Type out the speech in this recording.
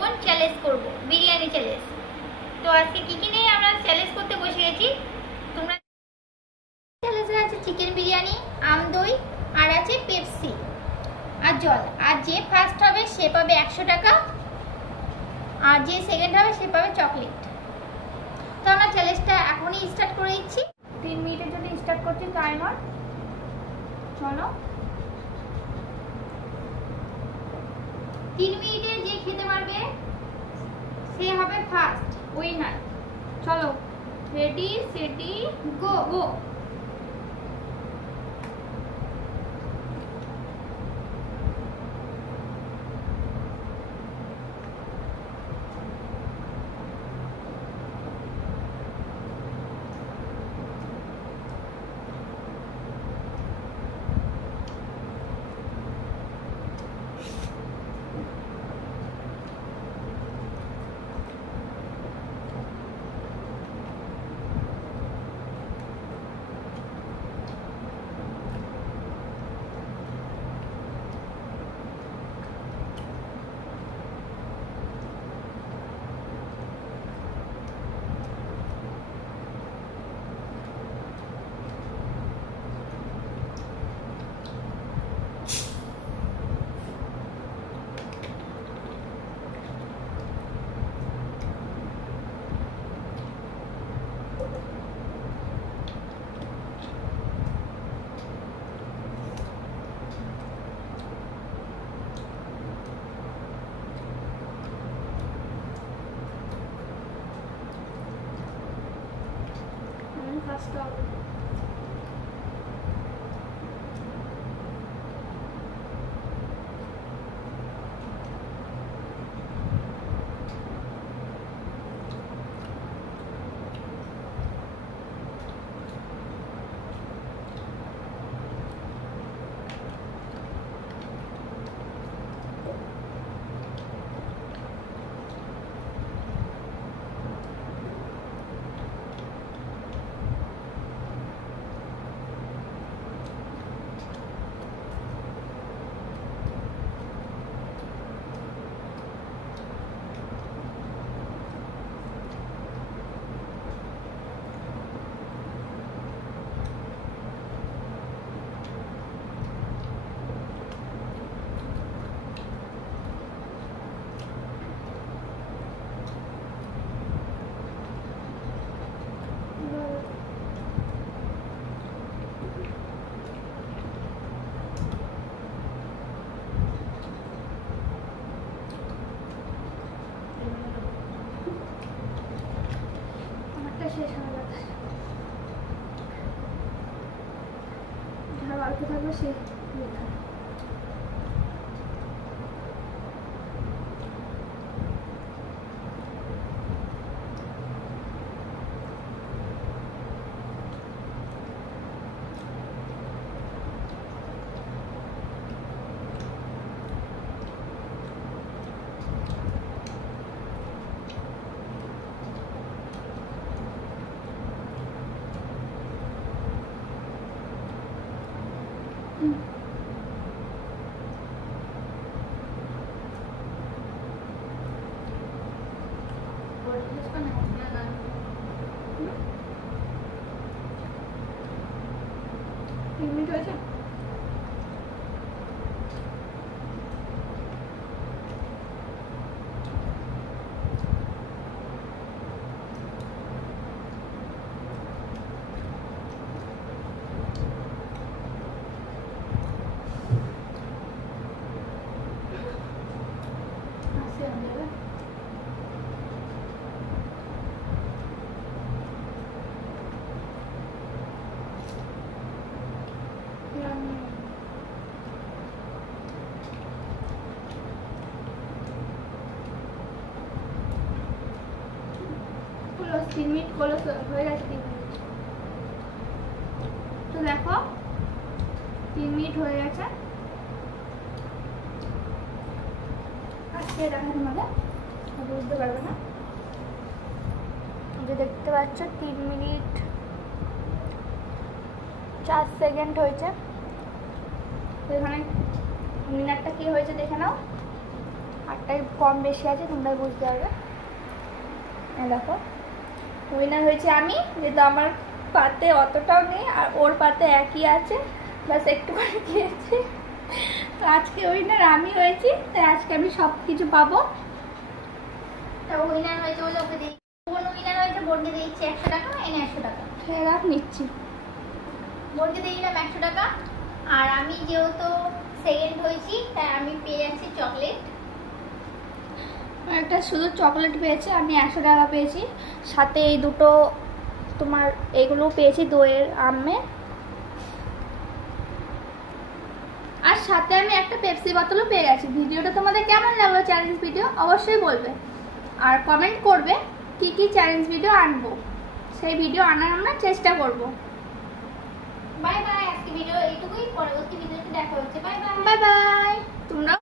বোন চ্যালেঞ্জ করব, বিরিয়ানি চ্যালেঞ্জ। তো আজকে কি কি নিয়ে আমরা চ্যালেঞ্জ করতে বসে গেছি তোমরা। চ্যালেঞ্জে আছে চিকেন বিরিয়ানি, আম দই, আর আছে পেপসি আর জল। আর যে ফার্স্ট হবে সে পাবে 100 টাকা, আর যে সেকেন্ড হবে সে পাবে চকলেট। তো আমরা চ্যালেঞ্জটা এখনই স্টার্ট করে দিচ্ছি। 3 মিনিটের জন্য স্টার্ট করছি টাইমার। চলো, 3 মিনিটে যে খেতে পারবে সে হবে ফার্স্ট উইনার। চলো, রেডি সেটি গো গো। Stop. তিন মিনিট হলো, হয়ে গেছে 3 মিনিট। তো দেখো 3 মিনিট হয়ে গেছে। আজকে দেখা তোমাদের বুঝতে পারবে না, যে দেখতে পাচ্ছ 3 মিনিট 4 সেকেন্ড হয়েছে। তো এখানে মিনারটা কি হয়েছে দেখে নাও। 8 ভাগটাই কম বেশি আছে, তোমরাই বুঝতে পারবে। দেখো উইনার হয়েছে আমি, যেহেতু আমার পাতে অতটাও নেই আর ওর পাতে একই আছে, বাস একটু করে খেয়েছি। তো আজকে উইনার আমি হয়েছি, তাই আজকে আমি সব কিছু পাবো। তো উইনার হয়েছে বলে ওকে দিই, কোন উইনার হয়েছে বোনকে দিচ্ছি 100 টাকা, এনে 100 টাকা খেয়ে রাখ নিচ্ছি। বোনকে দিয়ে দিলাম 100 টাকা। আর আমি যেহেতু সেকেন্ড হয়েছি তাই আমি পেয়ে যাচ্ছি চকলেট। একটা শুধু চকলেট পেয়েছি, আমি 100 টাকা পেয়েছি, সাথে এই দুটো তোমার এগুলো পেয়েছি দইয়ের আমের, আর সাথে আমি একটা পেপসি বোতলও পেয়ে গেছি। ভিডিওটা তোমাদের কেমন লাগলো চ্যালেঞ্জ ভিডিও অবশ্যই বলবে, আর কমেন্ট করবে কি কি চ্যালেঞ্জ ভিডিও আনবো, সেই ভিডিও আনার আমরা চেষ্টা করব। বাই বাই, আজকে ভিডিও এইটুকুই, পরবর্তী ভিডিওতে দেখা হচ্ছে। Bye bye. Bye bye. তোমরা